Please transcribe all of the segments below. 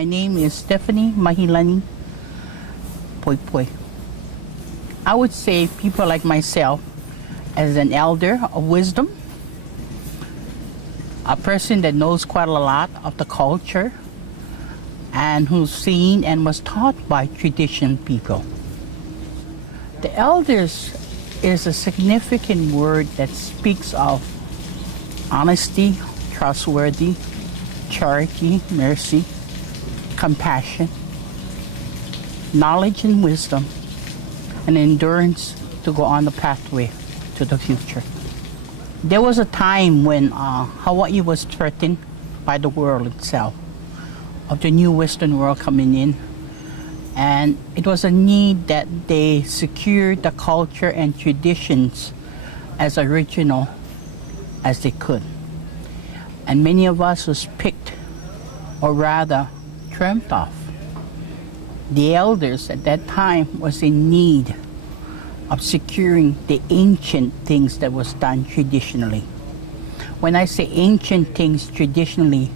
My name is Stephanie Mahilani Poepoe. I would say people like myself as an elder of wisdom, a person that knows quite a lot of the culture and who's seen and was taught by tradition people. The elders is a significant word that speaks of honesty, trustworthy, charity, mercy, compassion, knowledge and wisdom, and endurance to go on the pathway to the future. There was a time when Hawaii was threatened by the world itself, of the new Western world coming in, and it was a need that they secure the culture and traditions as original as they could. And many of us was picked, or rather dreamt of. The elders at that time was in need of securing the ancient things that was done traditionally. When I say ancient things traditionally,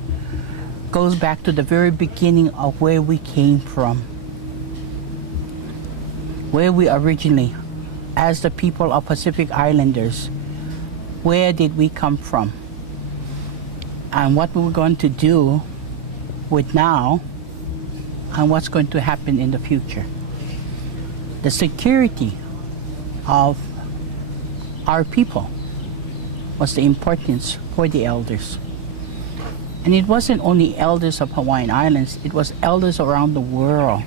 goes back to the very beginning of where we came from, where we originally, as the people of Pacific Islanders, where did we come from? And what we're going to do with now, and what's going to happen in the future. The security of our people was the importance for the elders. And it wasn't only elders of Hawaiian Islands, it was elders around the world.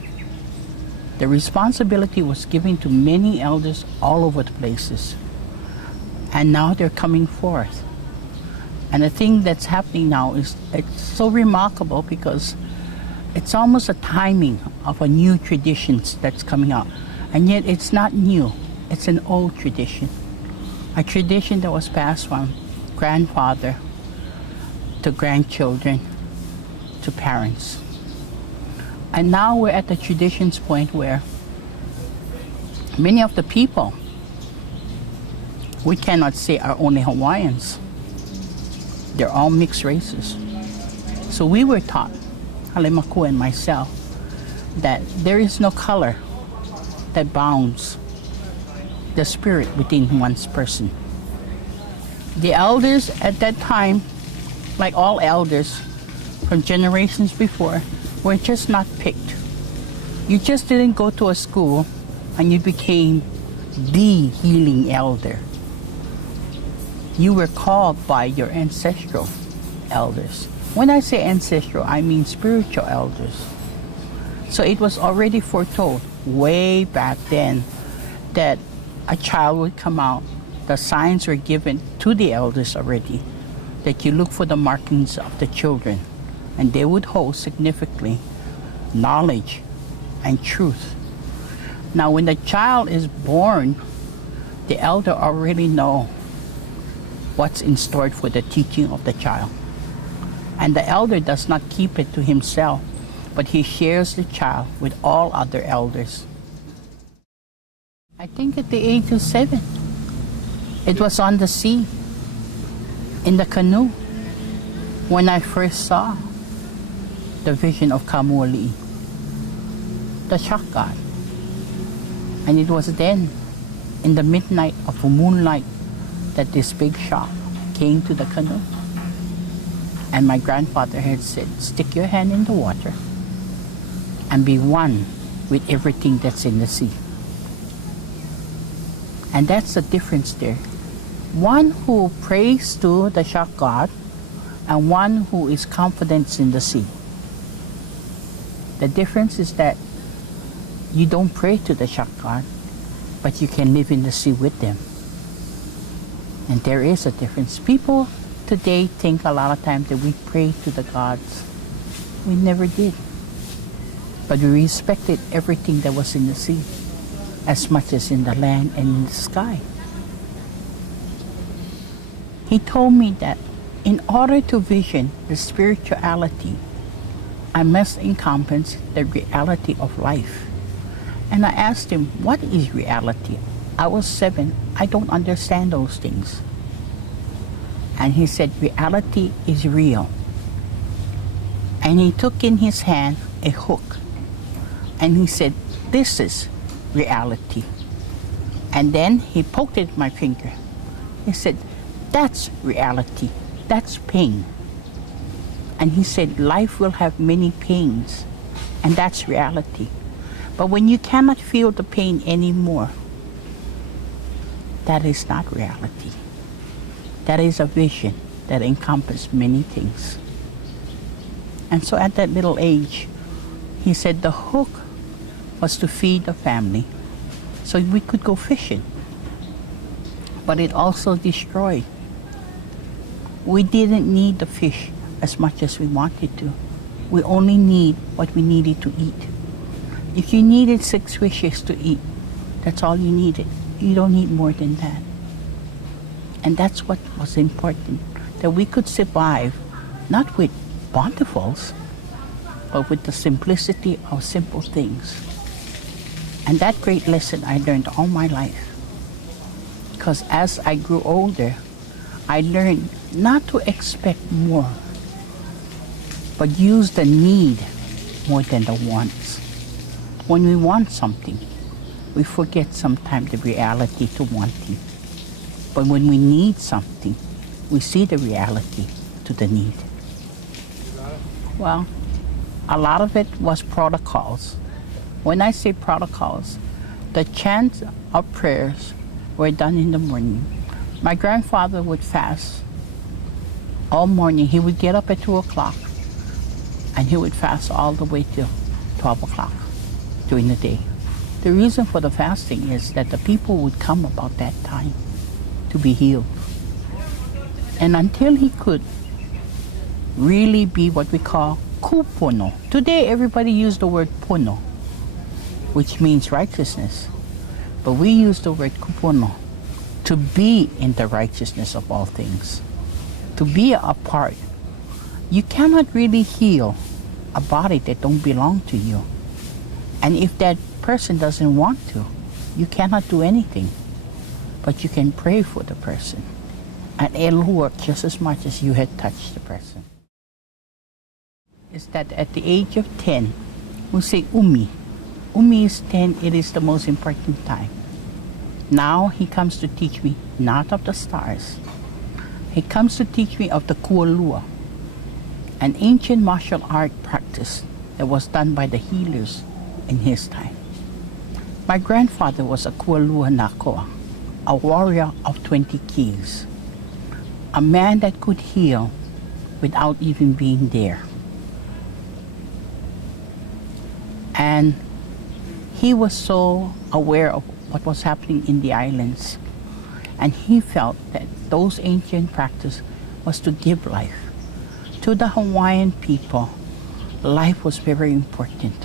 The responsibility was given to many elders all over the places. And now they're coming forth. And the thing that's happening now is it's so remarkable because it's almost a timing of a new traditions that's coming out. And yet it's not new, it's an old tradition. A tradition that was passed from grandfather to grandchildren to parents. And now we're at the traditions point where many of the people, we cannot say are only Hawaiians. They're all mixed races. So we were taught, Halemaku and myself, that there is no color that bounds the spirit within one's person. The elders at that time, like all elders from generations before, were just not picked. You just didn't go to a school and you became the healing elder. You were called by your ancestral elders. When I say ancestral, I mean spiritual elders. So it was already foretold way back then that a child would come out. The signs were given to the elders already, that you look for the markings of the children, and they would hold significantly knowledge and truth. Now when the child is born, the elder already know what's in store for the teaching of the child. And the elder does not keep it to himself, but he shares the child with all other elders. I think at the age of 7, it was on the sea, in the canoe, when I first saw the vision of Kamuali'i, the shark god. And it was then, in the midnight of the moonlight, that this big shark came to the canoe. And my grandfather had said, stick your hand in the water and be one with everything that's in the sea. And that's the difference there. One who prays to the shark god and one who is confident in the sea. The difference is that you don't pray to the shark god, but you can live in the sea with them. And there is a difference. People today think a lot of times that we pray to the gods. We never did. But we respected everything that was in the sea as much as in the land and in the sky. He told me that in order to vision the spirituality, I must encompass the reality of life. And I asked him, what is reality? I was 7, I don't understand those things. And he said, reality is real. And he took in his hand a hook. And he said, this is reality. And then he poked it at my finger. He said, that's reality. That's pain. And he said, life will have many pains, and that's reality. But when you cannot feel the pain anymore, that is not reality. That is a vision that encompasses many things. And so at that little age, he said the hook was to feed the family so we could go fishing. But it also destroyed. We didn't need the fish as much as we wanted to. We only need what we needed to eat. If you needed 6 fishes to eat, that's all you needed. You don't need more than that. And that's what was important, that we could survive, not with bountifuls, but with the simplicity of simple things. And that great lesson I learned all my life. Because as I grew older, I learned not to expect more, but use the need more than the wants. When we want something, we forget sometimes the reality to wanting. But when we need something, we see the reality to the need. Well, a lot of it was protocols. When I say protocols, the chants of prayers were done in the morning. My grandfather would fast all morning. He would get up at 2 o'clock and he would fast all the way till 12 o'clock during the day. The reason for the fasting is that the people would come about that time to be healed. And until he could really be what we call kupono. Today everybody use the word pono, which means righteousness. But we use the word kupono, to be in the righteousness of all things, to be a part. You cannot really heal a body that don't belong to you. And if that person doesn't want to, you cannot do anything. But you can pray for the person. And it'll work just as much as you had touched the person. Is that at the age of 10, we say umi. Umi is 10, it is the most important time. Now he comes to teach me not of the stars. He comes to teach me of the kualua, an ancient martial art practice that was done by the healers in his time. My grandfather was a kualua nakoa, a warrior of 20 keys, a man that could heal without even being there. And he was so aware of what was happening in the islands, and he felt that those ancient practices was to give life. To the Hawaiian people, life was very important,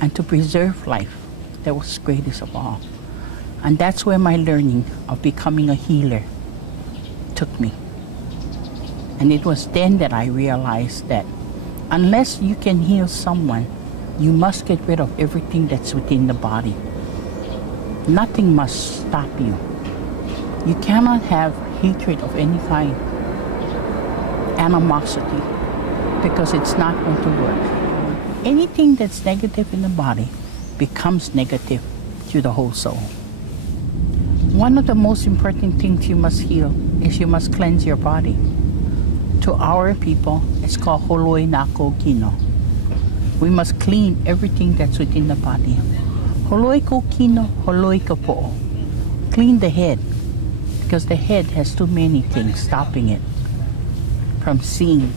and to preserve life, that was greatest of all. And that's where my learning of becoming a healer took me. And it was then that I realized that unless you can heal someone, you must get rid of everything that's within the body. Nothing must stop you. You cannot have hatred of any kind, animosity, because it's not going to work. Anything that's negative in the body becomes negative to the whole soul. One of the most important things you must heal is you must cleanse your body. To our people, it's called holoi nako kino. We must clean everything that's within the body. Holoi ko kino, holoi ka po'o. Clean the head, because the head has too many things stopping it from seeing.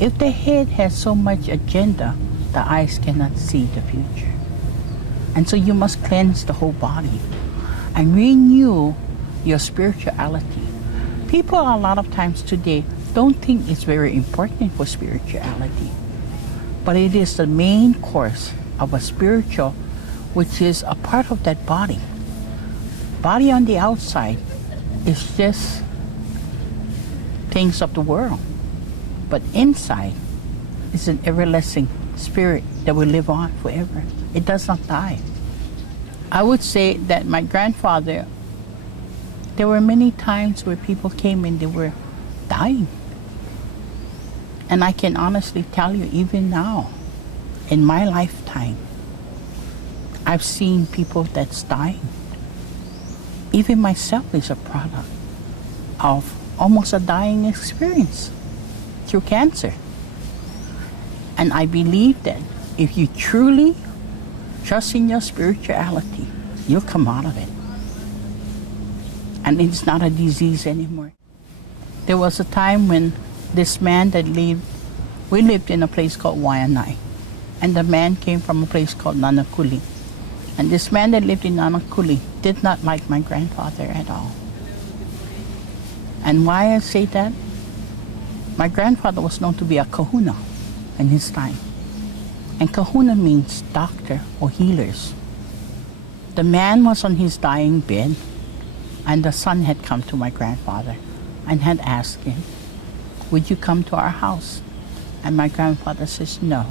If the head has so much agenda, the eyes cannot see the future. And so you must cleanse the whole body and renew your spirituality. People a lot of times today don't think it's very important for spirituality, but it is the main course of a spiritual, which is a part of that body. Body on the outside is just things of the world, but inside is an everlasting spirit that will live on forever. It does not die. I would say that my grandfather, there were many times where people came and they were dying. And I can honestly tell you, even now, in my lifetime, I've seen people that's dying. Even myself is a product of almost a dying experience through cancer. And I believe that if you truly trust in your spirituality, you'll come out of it. And it's not a disease anymore. There was a time when this man that we lived in a place called Waianae, and the man came from a place called Nanakuli. And this man that lived in Nanakuli did not like my grandfather at all. And why I say that? My grandfather was known to be a kahuna in his time. And kahuna means doctor or healers. The man was on his dying bed, and the son had come to my grandfather and had asked him, would you come to our house? And my grandfather says, no,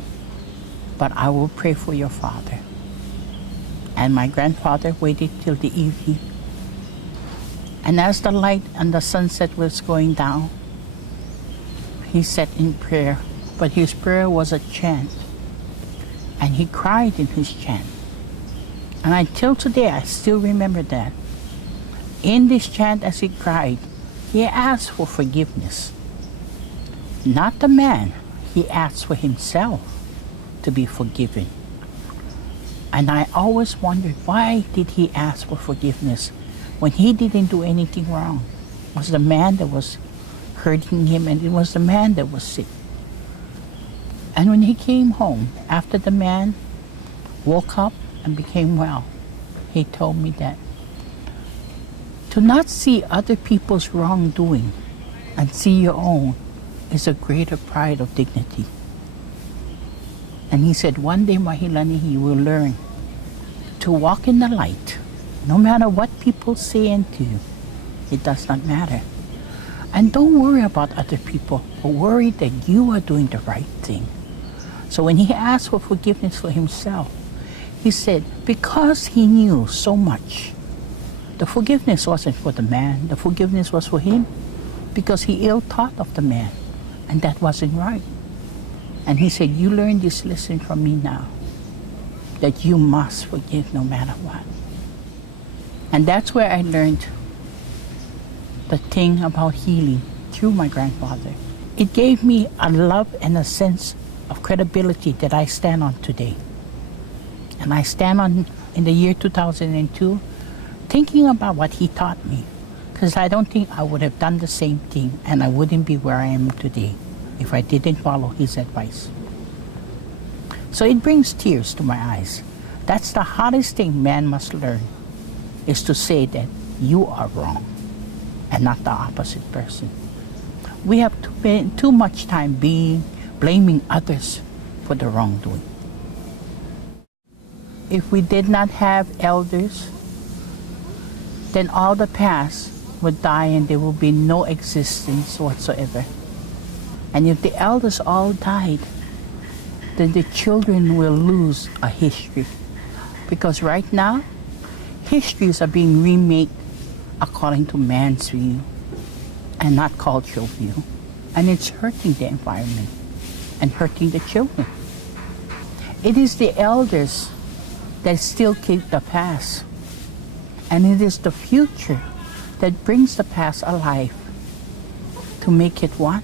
but I will pray for your father. And my grandfather waited till the evening. And as the light and the sunset was going down, he sat in prayer, but his prayer was a chant. And he cried in his chant. And until today, I still remember that. In this chant, as he cried, he asked for forgiveness. Not the man, he asked for himself to be forgiven. And I always wondered, why did he ask for forgiveness when he didn't do anything wrong? It was the man that was hurting him, and it was the man that was sick. And when he came home, after the man woke up and became well, he told me that to not see other people's wrongdoing and see your own is a greater pride of dignity. And he said, one day, Mahilani, you will learn to walk in the light. No matter what people say to you, it does not matter. And don't worry about other people, but worry that you are doing the right thing. So when he asked for forgiveness for himself, he said, because he knew so much, the forgiveness wasn't for the man, the forgiveness was for him, because he ill-thought of the man, and that wasn't right. And he said, you learn this lesson from me now, that you must forgive no matter what. And that's where I learned the thing about healing through my grandfather. It gave me a love and a sense of credibility that I stand on today. And I stand on in the year 2002 thinking about what he taught me, because I don't think I would have done the same thing, and I wouldn't be where I am today if I didn't follow his advice. So it brings tears to my eyes. That's the hardest thing man must learn, is to say that you are wrong and not the opposite person. We have too much time blaming others for the wrongdoing. If we did not have elders, then all the past would die and there will be no existence whatsoever. And if the elders all died, then the children will lose a history. Because right now, histories are being remade according to man's view and not cultural view. And it's hurting the environment and hurting the children. It is the elders that still keep the past. And it is the future that brings the past alive to make it what?